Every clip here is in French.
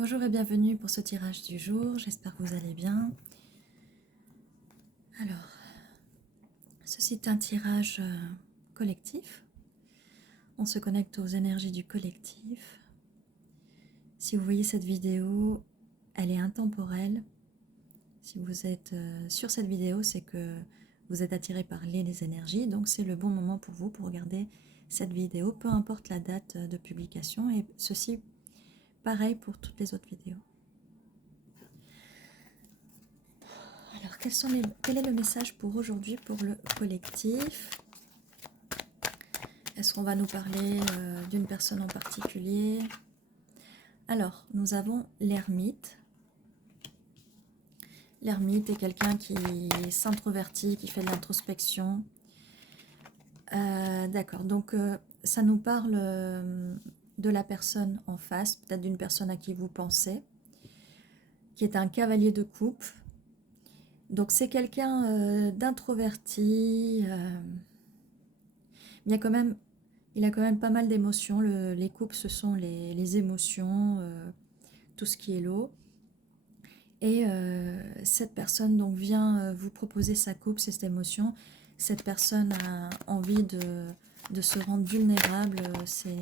Bonjour et bienvenue pour ce tirage du jour, j'espère que vous allez bien. Alors, ceci est un tirage collectif, on se connecte aux énergies du collectif. Si vous voyez cette vidéo, elle est intemporelle. Si vous êtes sur cette vidéo, c'est que vous êtes attiré par les énergies, donc c'est le bon moment pour vous pour regarder cette vidéo, peu importe la date de publication, et ceci pareil pour toutes les autres vidéos. Alors, quel est le message pour aujourd'hui pour le collectif? Est-ce qu'on va nous parler d'une personne en particulier? Alors, nous avons l'ermite. L'ermite est quelqu'un qui s'introvertit, qui fait de l'introspection. D'accord, donc ça nous parle de la personne en face, peut-être d'une personne à qui vous pensez, qui est un cavalier de coupe. Donc c'est quelqu'un d'introverti. Il a quand même pas mal d'émotions. Les coupes, ce sont les émotions, tout ce qui est l'eau. Et cette personne donc vient vous proposer sa coupe, cette émotion. Cette personne a envie de se rendre vulnérable. C'est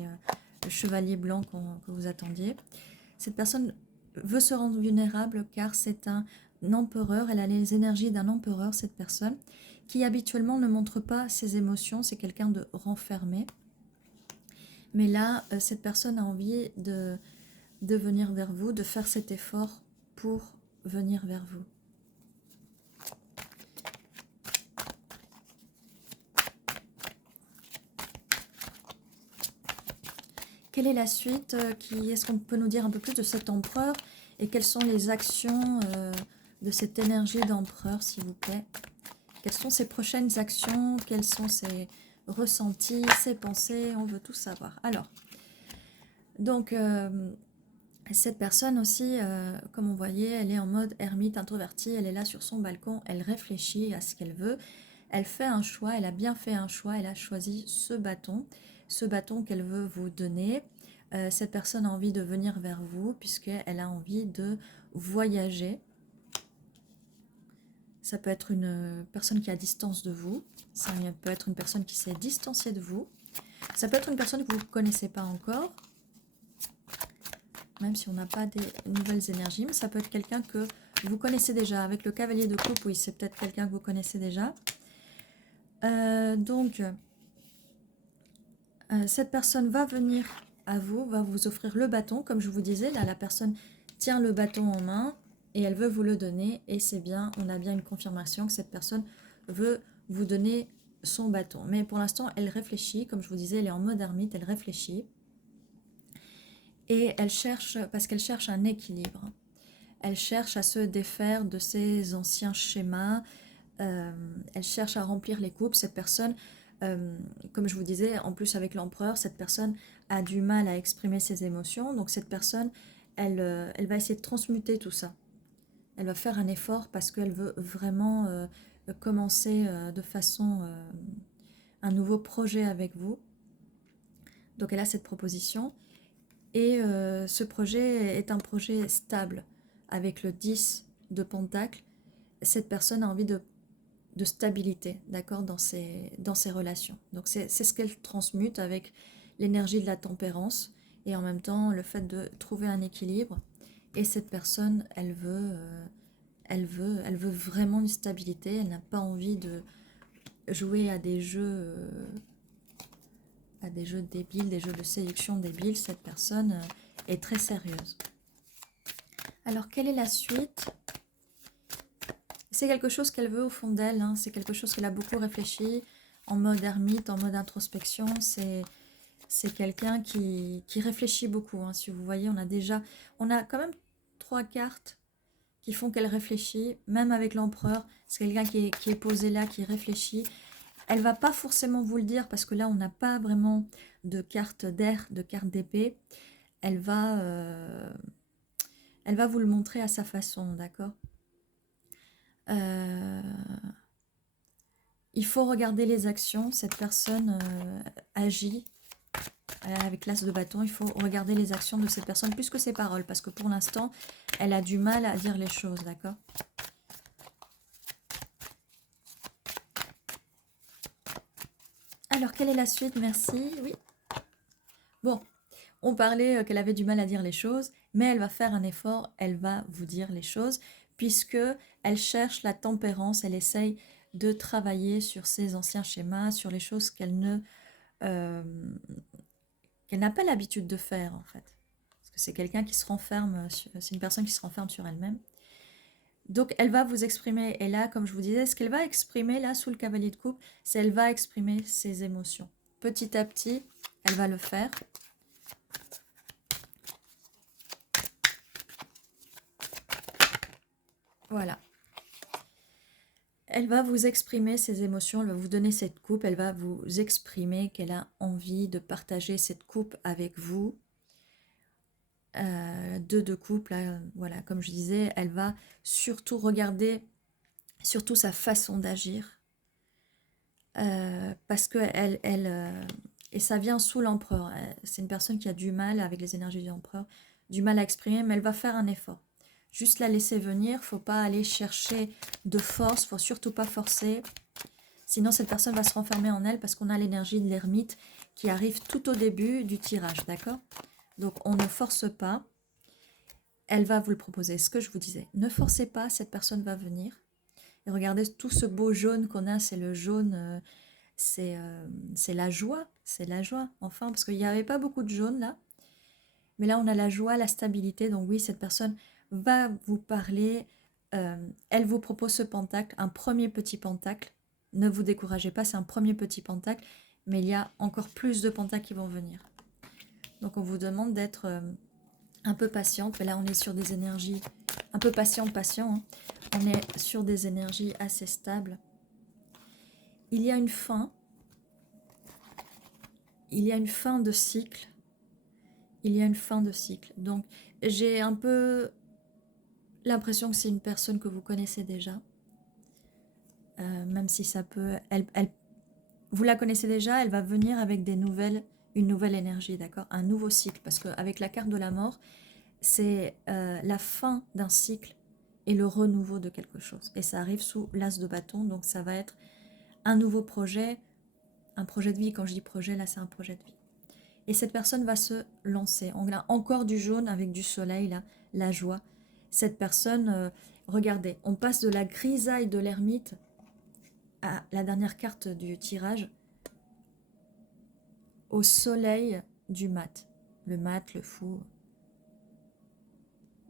le chevalier blanc que vous attendiez. Cette personne veut se rendre vulnérable car c'est un empereur. Elle a les énergies d'un empereur, cette personne, qui habituellement ne montre pas ses émotions. C'est quelqu'un de renfermé. Mais là, cette personne a envie de venir vers vous, de faire cet effort pour venir vers vous. Quelle est la suite? Est-ce qu'on peut nous dire un peu plus de cet empereur? Et quelles sont les actions de cette énergie d'empereur, s'il vous plaît? Quelles sont ses prochaines actions? Quels sont ses ressentis, ses pensées? On veut tout savoir. Alors, donc, cette personne aussi, comme on voyait, elle est en mode ermite, introvertie. Elle est là sur son balcon, elle réfléchit à ce qu'elle veut. Elle fait un choix, elle a bien fait un choix, elle a choisi ce bâton qu'elle veut vous donner. Cette personne a envie de venir vers vous puisqu'elle a envie de voyager. Ça peut être une personne qui est à distance de vous, ça peut être une personne qui s'est distanciée de vous, ça peut être une personne que vous ne connaissez pas encore, même si on n'a pas des nouvelles énergies, mais ça peut être quelqu'un que vous connaissez déjà. Avec le cavalier de coupe, oui, c'est peut-être quelqu'un que vous connaissez déjà. Cette personne va venir à vous, va vous offrir le bâton, comme je vous disais. Là, la personne tient le bâton en main et elle veut vous le donner. Et c'est bien, on a bien une confirmation que cette personne veut vous donner son bâton. Mais pour l'instant, elle réfléchit. Comme je vous disais, elle est en mode ermite, elle réfléchit. Et elle cherche, parce qu'elle cherche un équilibre. Elle cherche à se défaire de ses anciens schémas. Elle cherche à remplir les coupes. Cette personne, comme je vous disais, en plus avec l'empereur, cette personne a du mal à exprimer ses émotions. Donc cette personne, elle va essayer de transmuter tout ça. Elle va faire un effort parce qu'elle veut vraiment commencer de façon un nouveau projet avec vous. Donc elle a cette proposition. Et ce projet est un projet stable. Avec le 10 de Pentacle, cette personne a envie de stabilité, d'accord, dans ses relations. Donc c'est ce qu'elle transmute avec l'énergie de la tempérance et en même temps le fait de trouver un équilibre. Et cette personne, elle veut vraiment une stabilité. Elle n'a pas envie de jouer à des jeux débiles, des jeux de séduction débiles. Cette personne est très sérieuse. Alors quelle est la suite? C'est quelque chose qu'elle veut au fond d'elle, hein. C'est quelque chose qu'elle a beaucoup réfléchi, en mode ermite, en mode introspection. C'est quelqu'un qui réfléchit beaucoup, hein. Si vous voyez, on a quand même 3 cartes qui font qu'elle réfléchit, même avec l'empereur. C'est quelqu'un qui est posé là, qui réfléchit. Elle va pas forcément vous le dire, parce que là, on n'a pas vraiment de carte d'air, de carte d'épée. Elle va vous le montrer à sa façon, d'accord? Il faut regarder les actions. Cette personne agit Avec l'as de bâton, il faut regarder les actions de cette personne plus que ses paroles, parce que pour l'instant, elle a du mal à dire les choses, d'accord? Alors, quelle est la suite? Merci, oui. Bon, on parlait qu'elle avait du mal à dire les choses, mais elle va faire un effort, elle va vous dire les choses, puisque elle cherche la tempérance, elle essaye de travailler sur ses anciens schémas, sur les choses euh, qu'elle n'a pas l'habitude de faire, en fait. Parce que c'est quelqu'un qui se renferme, c'est une personne qui se renferme sur elle-même. Donc, elle va vous exprimer, et là, comme je vous disais, ce qu'elle va exprimer, là, sous le cavalier de coupe, c'est elle va exprimer ses émotions. Petit à petit, elle va le faire. Voilà. Elle va vous exprimer ses émotions, elle va vous donner cette coupe, elle va vous exprimer qu'elle a envie de partager cette coupe avec vous. De coupe, là, voilà, comme je disais, elle va surtout regarder, surtout sa façon d'agir. Parce que et ça vient sous l'empereur. C'est une personne qui a du mal avec les énergies du empereur, du mal à exprimer, mais elle va faire un effort. Juste la laisser venir, faut pas aller chercher de force, faut surtout pas forcer. Sinon, cette personne va se renfermer en elle parce qu'on a l'énergie de l'ermite qui arrive tout au début du tirage, d'accord? Donc, on ne force pas. Elle va vous le proposer. Ce que je vous disais, ne forcez pas, cette personne va venir. Et regardez tout ce beau jaune qu'on a, c'est le jaune, c'est la joie, c'est la joie, enfin, parce qu'il n'y avait pas beaucoup de jaune là. Mais là, on a la joie, la stabilité. Donc oui, cette personne va vous parler. Elle vous propose ce pentacle, un premier petit pentacle. Ne vous découragez pas, c'est un premier petit pentacle. Mais il y a encore plus de pentacles qui vont venir. Donc on vous demande d'être un peu patiente. Mais là, on est sur des énergies un peu patient. Hein. On est sur des énergies assez stables. Il y a une fin. Il y a une fin de cycle. Il y a une fin de cycle. Donc, j'ai un peu l'impression que c'est une personne que vous connaissez déjà. Même si ça peut... vous la connaissez déjà, elle va venir avec une nouvelle énergie, d'accord? Un nouveau cycle. Parce qu'avec la carte de la mort, c'est la fin d'un cycle et le renouveau de quelque chose. Et ça arrive sous l'as de bâton, donc ça va être un nouveau projet, un projet de vie. Quand je dis projet, là, c'est un projet de vie. Et cette personne va se lancer. On a encore du jaune avec du soleil, là, la joie. Cette personne, regardez, on passe de la grisaille de l'ermite à la dernière carte du tirage, au soleil du mat. Le mat, le fou.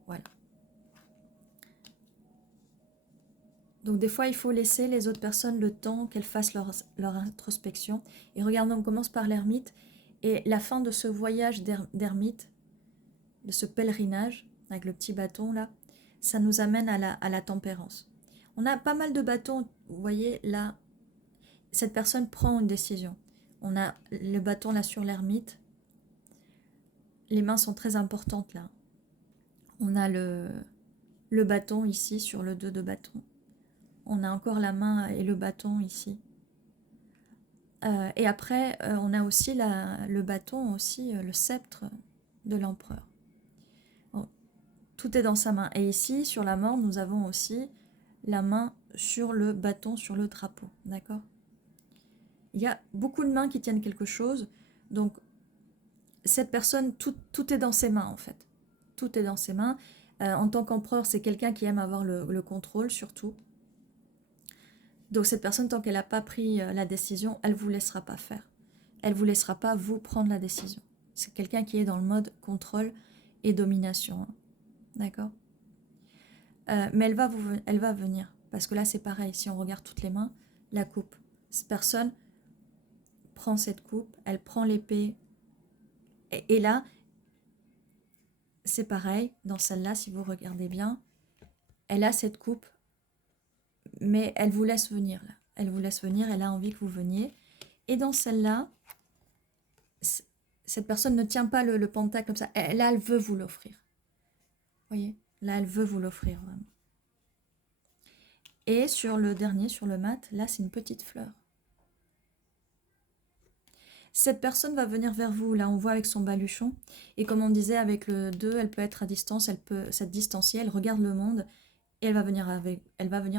Voilà. Donc des fois, il faut laisser les autres personnes le temps qu'elles fassent leur introspection. Et regardons, on commence par l'ermite. Et la fin de ce voyage d'ermite, de ce pèlerinage, avec le petit bâton là, ça nous amène à la tempérance. On a pas mal de bâtons, vous voyez là, cette personne prend une décision. On a le bâton là sur l'ermite, les mains sont très importantes là. On a le bâton ici sur le 2 de bâton. On a encore la main et le bâton ici. Et après, on a aussi le bâton, aussi le sceptre de l'empereur. Bon, tout est dans sa main. Et ici, sur la mort, nous avons aussi la main sur le bâton, sur le drapeau. D'accord? Il y a beaucoup de mains qui tiennent quelque chose. Donc, cette personne, tout est dans ses mains, en fait. Tout est dans ses mains. En tant qu'empereur, c'est quelqu'un qui aime avoir le contrôle, surtout. Donc, cette personne, tant qu'elle n'a pas pris la décision, elle ne vous laissera pas faire. Elle ne vous laissera pas, vous, prendre la décision. C'est quelqu'un qui est dans le mode contrôle et domination. Hein. D'accord? Mais elle va venir. Parce que là, c'est pareil. Si on regarde toutes les mains, la coupe. Cette personne prend cette coupe, elle prend l'épée. Et là, c'est pareil. Dans celle-là, si vous regardez bien, elle a cette coupe, mais elle vous laisse venir. Là. Elle vous laisse venir, elle a envie que vous veniez. Et dans celle-là, cette personne ne tient pas le pentacle comme ça. Là, elle veut vous l'offrir. Vous voyez? Là, elle veut vous l'offrir, vraiment. Et sur le dernier, sur le mat, là, c'est une petite fleur. Cette personne va venir vers vous, là on voit avec son baluchon, et comme on disait avec le 2, elle peut être à distance, elle peut s'être distancier, elle regarde le monde, et elle va venir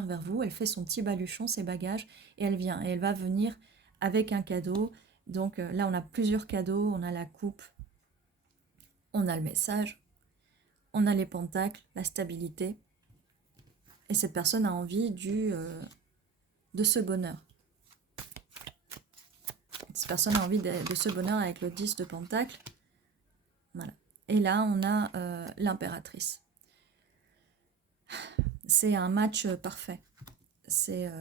vers vous, elle fait son petit baluchon, ses bagages, et elle vient, et elle va venir avec un cadeau. Donc là on a plusieurs cadeaux, on a la coupe, on a le message, on a les pentacles, la stabilité, et cette personne a envie de ce bonheur. Cette personne a envie de ce bonheur avec le 10 de pentacle. Voilà. Et là, on a l'impératrice. C'est un match parfait. C'est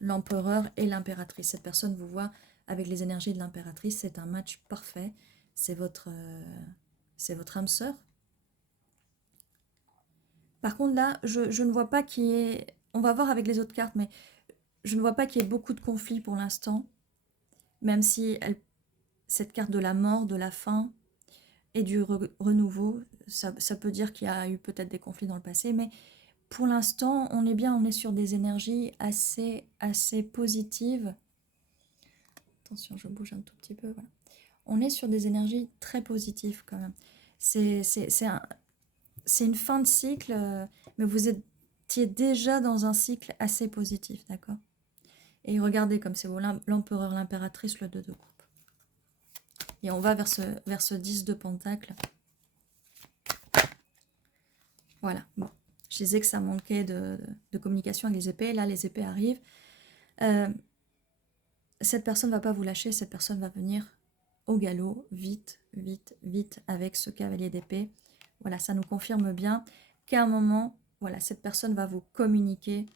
l'empereur et l'impératrice. Cette personne vous voit avec les énergies de l'impératrice. C'est un match parfait. C'est votre âme sœur. Par contre, là, je ne vois pas qu'il y ait... On va voir avec les autres cartes, mais je ne vois pas qu'il y ait beaucoup de conflits pour l'instant. Même si cette carte de la mort, de la fin et du renouveau, ça peut dire qu'il y a eu peut-être des conflits dans le passé, mais pour l'instant, on est bien, on est sur des énergies assez positives. Attention, je bouge un tout petit peu, voilà. On est sur des énergies très positives quand même. C'est une fin de cycle, mais vous étiez déjà dans un cycle assez positif, d'accord? Et regardez comme c'est beau, l'empereur, l'impératrice, le 2 de coupe. Et on va vers ce 10 de pentacle. Voilà, bon. Je disais que ça manquait de communication avec les épées. Là, les épées arrivent. Cette personne ne va pas vous lâcher. Cette personne va venir au galop, vite, vite, vite, avec ce cavalier d'épée. Voilà, ça nous confirme bien qu'à un moment, voilà, cette personne va vous communiquer.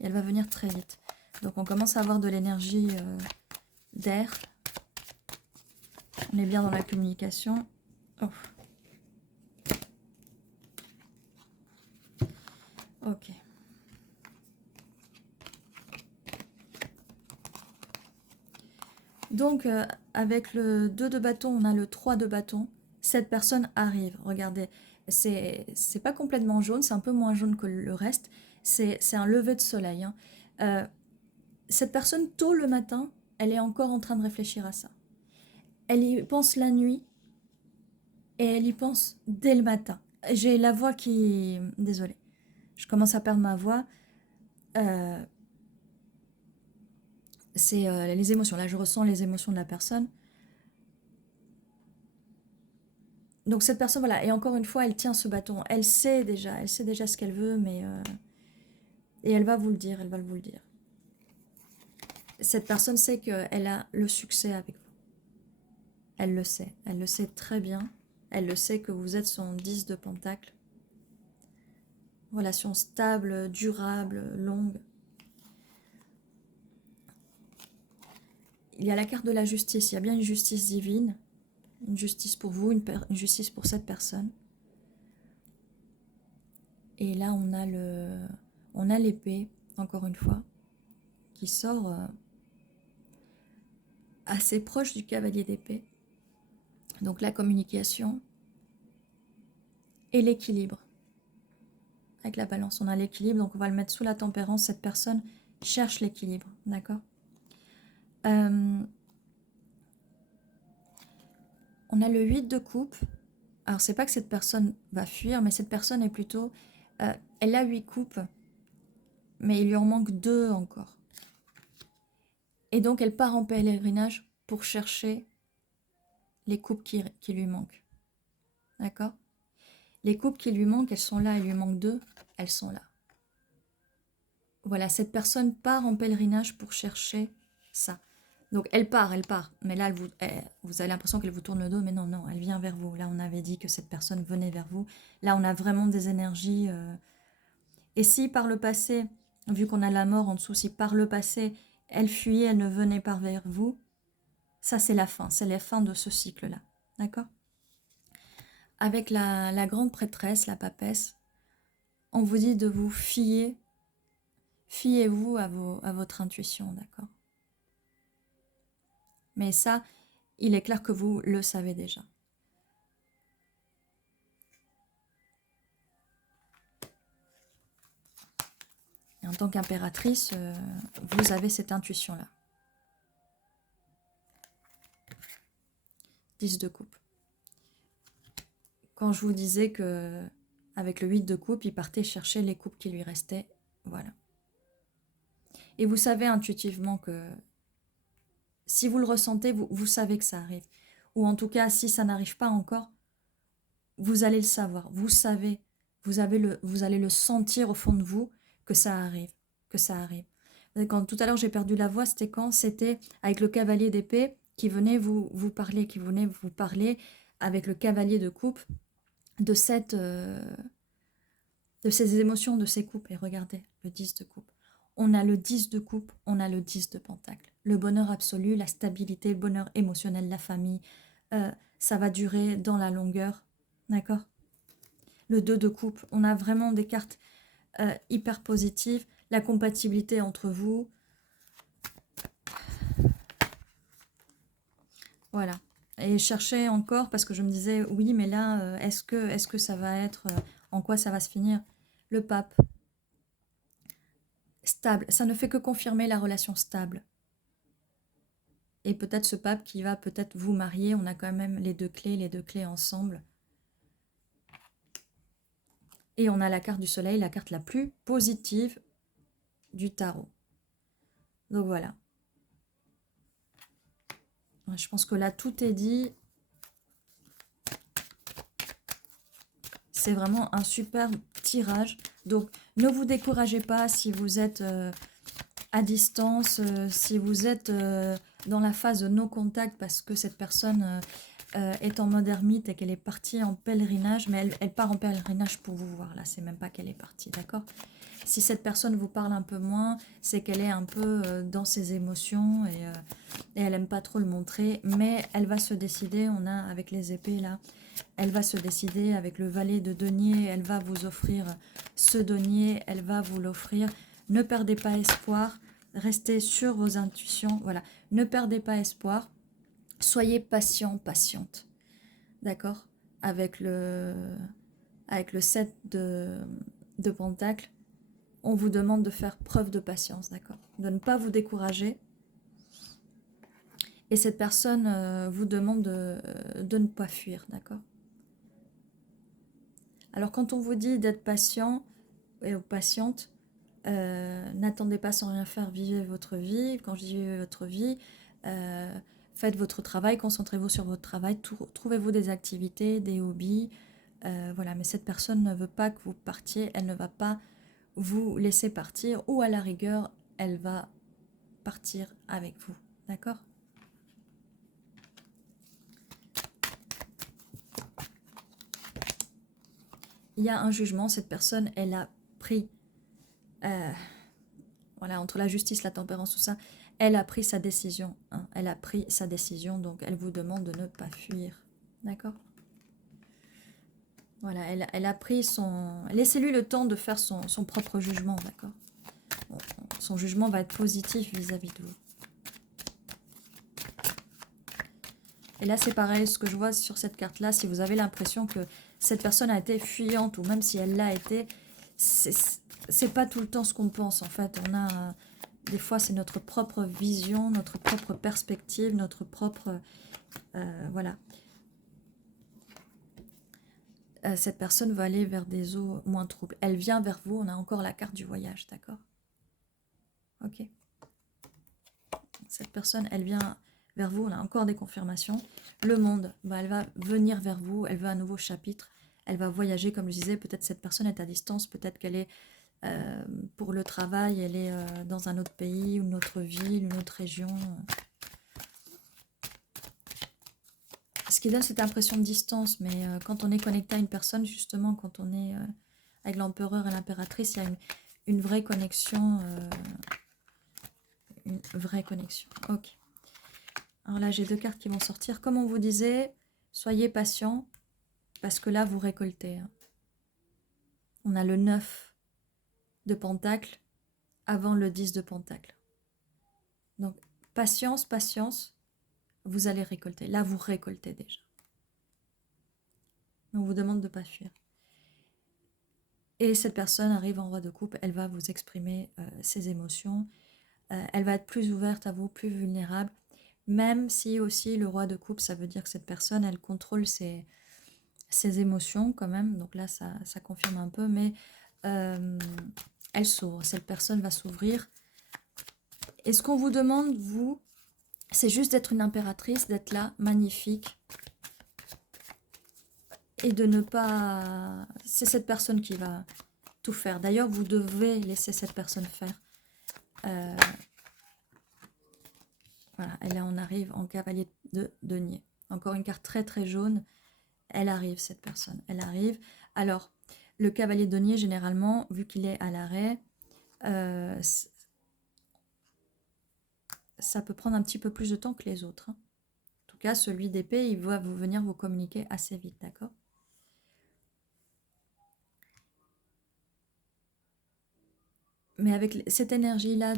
Et elle va venir très vite. Donc on commence à avoir de l'énergie d'air. On est bien dans la communication. Oh. Ok. Donc, avec le 2 de bâton, on a le 3 de bâton. Cette personne arrive. Regardez, c'est pas complètement jaune, c'est un peu moins jaune que le reste. C'est un lever de soleil. Hein. Cette personne, tôt le matin, elle est encore en train de réfléchir à ça. Elle y pense la nuit et elle y pense dès le matin. J'ai la voix qui... Désolée, je commence à perdre ma voix. C'est les émotions. Là, je ressens les émotions de la personne. Donc cette personne, voilà, et encore une fois, elle tient ce bâton. Elle sait déjà ce qu'elle veut, mais... et elle va vous le dire, elle va vous le dire. Cette personne sait qu'elle a le succès avec vous. Elle le sait très bien. Elle le sait que vous êtes son 10 de pentacle. Relation stable, durable, longue. Il y a la carte de la justice, il y a bien une justice divine. Une justice pour vous, une justice pour cette personne. Et là, on a l'épée, encore une fois, qui sort assez proche du cavalier d'épée. Donc la communication et l'équilibre. Avec la balance, on a l'équilibre, donc on va le mettre sous la tempérance. Cette personne cherche l'équilibre, d'accord? On a le 8 de coupe. Alors, c'est pas que cette personne va fuir, mais cette personne est plutôt... elle a 8 coupes, mais il lui en manque 2 encore. Et donc, elle part en pèlerinage pour chercher les coupes qui lui manquent. D'accord? Les coupes qui lui manquent, elles sont là, il lui manque 2, elles sont là. Voilà, cette personne part en pèlerinage pour chercher ça. Donc elle part. Mais là, vous avez l'impression qu'elle vous tourne le dos, mais non, elle vient vers vous. Là, on avait dit que cette personne venait vers vous. Là, on a vraiment des énergies. Et si par le passé, vu qu'on a la mort en dessous, si par le passé, elle fuyait, elle ne venait pas vers vous, ça c'est la fin. C'est la fin de ce cycle-là. D'accord? Avec la grande prêtresse, la papesse, on vous dit de vous fier. Fiez-vous à votre intuition, d'accord? Mais ça, il est clair que vous le savez déjà. Et en tant qu'impératrice, vous avez cette intuition-là. 10 de coupe. Quand je vous disais que avec le 8 de coupe, il partait chercher les coupes qui lui restaient, voilà. Et vous savez intuitivement que si vous le ressentez, vous savez que ça arrive. Ou en tout cas, si ça n'arrive pas encore, vous allez le savoir. Vous savez, vous allez le sentir au fond de vous que ça arrive, que ça arrive. Quand tout à l'heure j'ai perdu la voix, c'était quand? C'était avec le cavalier d'épée qui venait vous parler, qui venait vous parler avec le cavalier de coupe de ces émotions, de ces coupes. Et regardez, le 10 de coupe. On a le 10 de coupe, on a le 10 de pentacle. Le bonheur absolu, la stabilité, le bonheur émotionnel, la famille, ça va durer dans la longueur. D'accord? Le 2 de coupe, on a vraiment des cartes hyper positives. La compatibilité entre vous. Voilà. Et chercher encore, parce que je me disais, oui, mais là, est-ce que ça va être, en quoi ça va se finir? Le pape. Stable. Ça ne fait que confirmer la relation stable. Et peut-être ce pape qui va peut-être vous marier. On a quand même les deux clés ensemble. Et on a la carte du soleil, la carte la plus positive du tarot. Donc voilà. Je pense que là, tout est dit. C'est vraiment un super tirage. Donc, ne vous découragez pas si vous êtes à distance, si vous êtes dans la phase de no contact parce que cette personne est en mode ermite et qu'elle est partie en pèlerinage. Mais elle part en pèlerinage pour vous voir. Là, c'est même pas qu'elle est partie, d'accord? Si cette personne vous parle un peu moins, c'est qu'elle est un peu dans ses émotions et elle n'aime pas trop le montrer. Mais elle va se décider, on a avec les épées là, elle va se décider avec le valet de denier, elle va vous offrir ce denier, elle va vous l'offrir. Ne perdez pas espoir, restez sur vos intuitions, voilà. Ne perdez pas espoir, soyez patient, patiente, d'accord? Avec le 7 de pentacle, on vous demande de faire preuve de patience, d'accord? De ne pas vous décourager. Et cette personne vous demande de ne pas fuir, d'accord? Alors quand on vous dit d'être patient et patiente, n'attendez pas sans rien faire, vivez votre vie. Quand je dis vivez votre vie, faites votre travail, concentrez-vous sur votre travail, trouvez-vous des activités, des hobbies, voilà. Mais cette personne ne veut pas que vous partiez, elle ne va pas vous laisser partir, ou à la rigueur, elle va partir avec vous, d'accord? Il y a un jugement, cette personne, elle a pris, voilà, entre la justice, la tempérance, tout ça, elle a pris sa décision, hein, elle a pris sa décision, donc elle vous demande de ne pas fuir, d'accord? Voilà, elle a pris son... Laissez-lui le temps de faire son propre jugement, d'accord? Bon, son jugement va être positif vis-à-vis de vous. Et là, c'est pareil, ce que je vois sur cette carte-là, si vous avez l'impression que cette personne a été fuyante, ou même si elle l'a été, c'est pas tout le temps ce qu'on pense, en fait. On a... Des fois, c'est notre propre vision, notre propre perspective, notre propre... voilà. Cette personne va aller vers des eaux moins troubles. Elle vient vers vous, on a encore la carte du voyage, d'accord? Ok. Cette personne, elle vient vers vous, on a encore des confirmations. Le monde, bah, elle va venir vers vous, elle veut un nouveau chapitre, elle va voyager, comme je disais, peut-être cette personne est à distance, peut-être qu'elle est pour le travail, elle est dans un autre pays, une autre ville, une autre région. Ce qui donne cette impression de distance, mais quand on est connecté à une personne, justement, quand on est avec l'empereur et l'impératrice, il y a une vraie connexion. Une vraie connexion. Ok. Alors là, j'ai deux cartes qui vont sortir. Comme on vous disait, soyez patient, parce que là, vous récoltez. Hein. On a le 9 de pentacle avant le 10 de pentacle. Donc, patience, patience, vous allez récolter. Là, vous récoltez déjà. On vous demande de ne pas fuir. Et cette personne arrive en roi de coupe, elle va vous exprimer ses émotions, elle va être plus ouverte à vous, plus vulnérable, même si aussi le roi de coupe, ça veut dire que cette personne, elle contrôle ses émotions quand même, donc là ça confirme un peu, mais elle s'ouvre, cette personne va s'ouvrir. Et ce qu'on vous demande, vous, c'est juste d'être une impératrice, d'être là, magnifique, et de ne pas... C'est cette personne qui va tout faire. D'ailleurs, vous devez laisser cette personne faire. Voilà, et là on arrive en cavalier de denier. Encore une carte très très jaune. Elle arrive, cette personne, elle arrive. Alors, le cavalier de denier, généralement, vu qu'il est à l'arrêt, ça peut prendre un petit peu plus de temps que les autres. Hein. En tout cas, celui d'épée, il va venir vous communiquer assez vite, d'accord? Mais avec cette énergie-là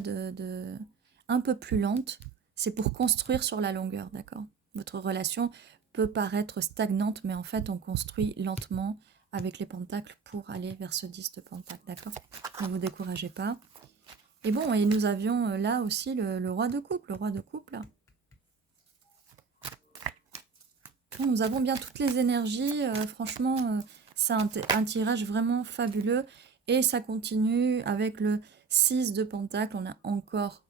un peu plus lente, c'est pour construire sur la longueur, d'accord? Votre relation peut paraître stagnante, mais en fait, on construit lentement avec les pentacles pour aller vers ce 10 de pentacle, d'accord? Ne vous découragez pas. Et bon, et nous avions là aussi le roi de coupe, là. Bon, nous avons bien toutes les énergies, franchement, c'est un tirage vraiment fabuleux. Et ça continue avec le 6 de pentacle, on a encore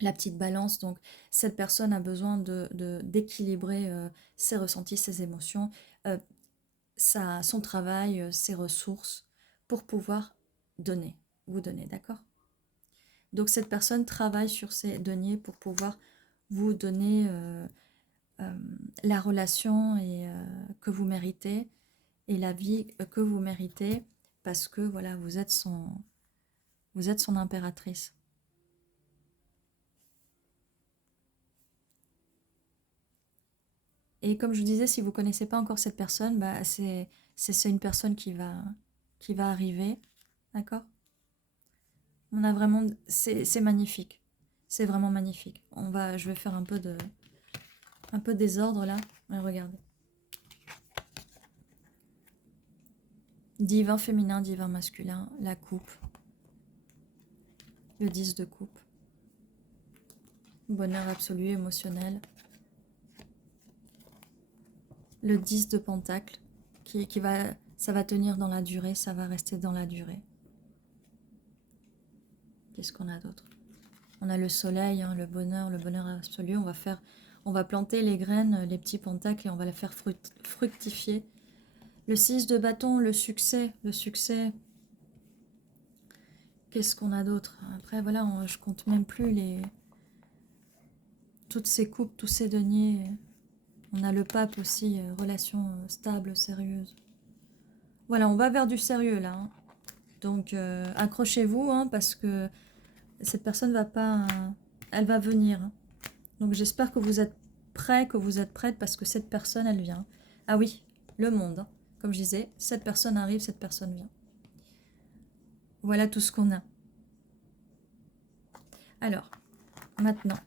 la petite balance, donc cette personne a besoin d'équilibrer ses ressentis, ses émotions, son travail, ses ressources, pour pouvoir vous donner, d'accord? Donc cette personne travaille sur ses deniers pour pouvoir vous donner la relation que vous méritez et la vie que vous méritez, parce que voilà, vous êtes son impératrice. Et comme je vous disais, si vous ne connaissez pas encore cette personne, bah c'est une personne qui va arriver, d'accord? On a vraiment, c'est magnifique, c'est vraiment magnifique. Je vais faire un peu désordre là, mais regardez. Divin féminin, divin masculin, la coupe, le 10 de coupe, bonheur absolu, émotionnel, le 10 de pentacle, ça va tenir dans la durée, ça va rester dans la durée. Qu'est-ce qu'on a d'autre? On a le soleil, hein, le bonheur absolu. On va planter les graines, les petits pentacles, et on va les faire fructifier. Le 6 de bâton, le succès. Qu'est-ce qu'on a d'autre? Après, voilà, je compte même plus toutes ces coupes, tous ces deniers. On a le pape aussi, relation stable, sérieuse. Voilà, on va vers du sérieux là. Hein. Donc, accrochez-vous, hein, parce que cette personne va pas... elle va venir. Hein. Donc, j'espère que vous êtes prêts, que vous êtes prêtes, parce que cette personne, elle vient. Ah oui, le monde. Hein. Comme je disais, cette personne arrive, cette personne vient. Voilà tout ce qu'on a. Alors, maintenant,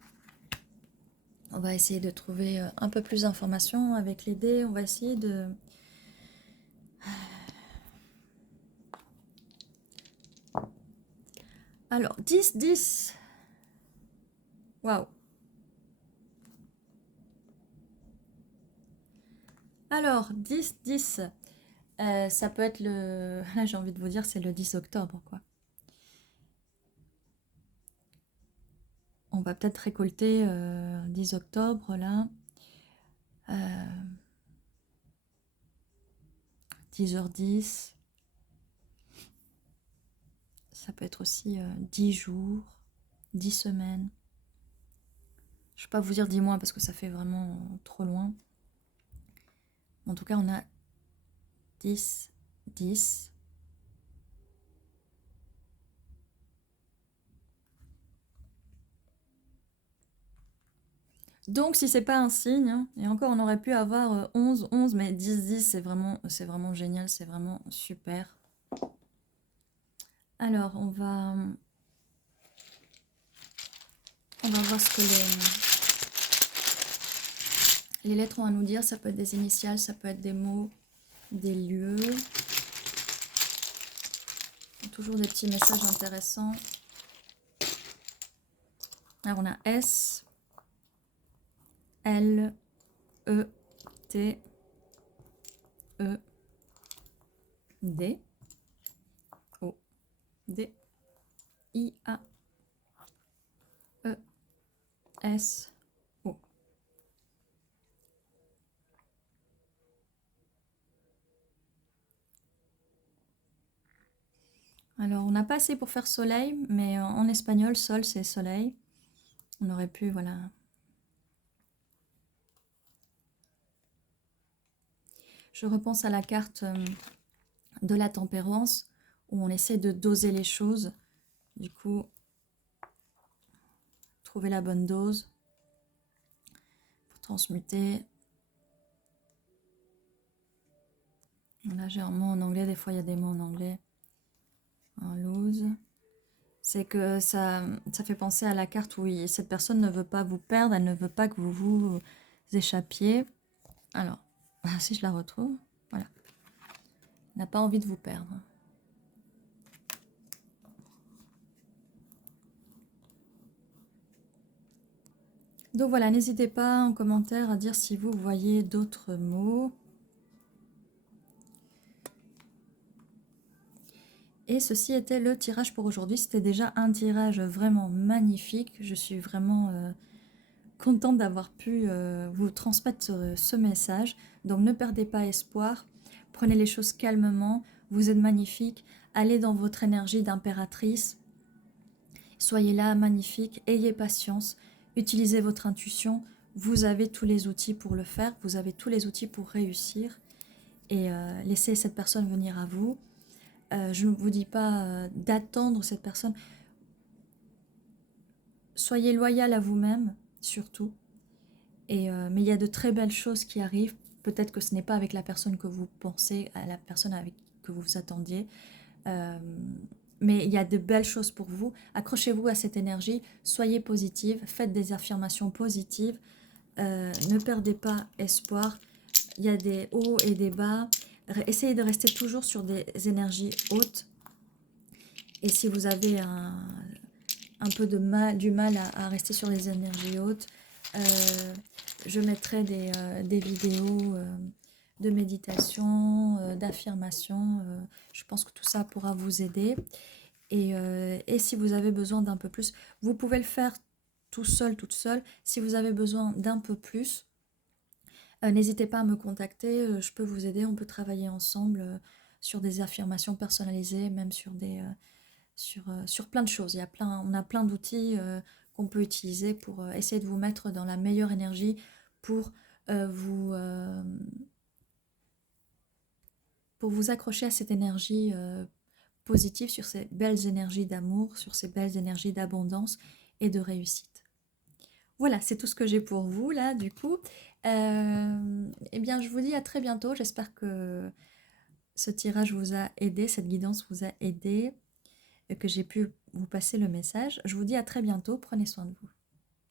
on va essayer de trouver un peu plus d'informations avec les dés. On va essayer de... Alors, 10, 10. Waouh. Alors, 10, 10. Ça peut être le... Là, j'ai envie de vous dire, c'est le 10 octobre, quoi. On va peut-être récolter 10 octobre, là. 10h10. Ça peut être aussi 10 jours, 10 semaines. Je ne vais pas vous dire 10 mois parce que ça fait vraiment trop loin. En tout cas, on a 10, 10. Donc, si c'est pas un signe, hein, et encore, on aurait pu avoir 11, 11, mais 10, 10, c'est vraiment génial, c'est vraiment super. Alors, on va voir ce que les lettres ont à nous dire. Ça peut être des initiales, ça peut être des mots, des lieux. toujours des petits messages intéressants. Alors on a S, L, E, T, E, D, O, D, I, A, E, S, O. Alors, on n'a pas assez pour faire soleil, mais en espagnol, sol, c'est soleil. On aurait pu, voilà. Je repense à la carte de la tempérance, où on essaie de doser les choses. Du coup, trouver la bonne dose pour transmuter. Là, j'ai un mot en anglais, des fois il y a des mots en anglais. Un lose. C'est que ça fait penser à la carte où cette personne ne veut pas vous perdre, elle ne veut pas que vous vous échappiez. Alors, si je la retrouve, voilà. Elle n'a pas envie de vous perdre. Donc voilà, n'hésitez pas en commentaire à dire si vous voyez d'autres mots. Et ceci était le tirage pour aujourd'hui. C'était déjà un tirage vraiment magnifique. Je suis vraiment contente d'avoir pu vous transmettre ce message. Donc ne perdez pas espoir. Prenez les choses calmement. Vous êtes magnifique. Allez dans votre énergie d'impératrice. Soyez là, magnifique. Ayez patience. Utilisez votre intuition. Vous avez tous les outils pour le faire. Vous avez tous les outils pour réussir. Et laissez cette personne venir à vous. Je ne vous dis pas d'attendre cette personne. Soyez loyal à vous-même, surtout. Mais il y a de très belles choses qui arrivent. Peut-être que ce n'est pas avec la personne que vous pensez, à la personne avec que vous vous attendiez. Mais il y a de belles choses pour vous. Accrochez-vous à cette énergie. Soyez positive. Faites des affirmations positives. Ne perdez pas espoir. Il y a des hauts et des bas. Essayez de rester toujours sur des énergies hautes. Et si vous avez un peu du mal à rester sur les énergies hautes, je mettrai des vidéos de méditation, d'affirmation. Je pense que tout ça pourra vous aider. Et si vous avez besoin d'un peu plus, vous pouvez le faire tout seul, toute seule. Si vous avez besoin d'un peu plus, n'hésitez pas à me contacter. Je peux vous aider. On peut travailler ensemble sur des affirmations personnalisées, même sur sur plein de choses. On a plein d'outils qu'on peut utiliser pour essayer de vous mettre dans la meilleure énergie pour vous accrocher à cette énergie positive, sur ces belles énergies d'amour, sur ces belles énergies d'abondance et de réussite. Voilà, c'est tout ce que j'ai pour vous là, du coup. Eh bien, je vous dis à très bientôt. J'espère que ce tirage vous a aidé, cette guidance vous a aidé, que j'ai pu vous passer le message. Je vous dis à très bientôt. Prenez soin de vous.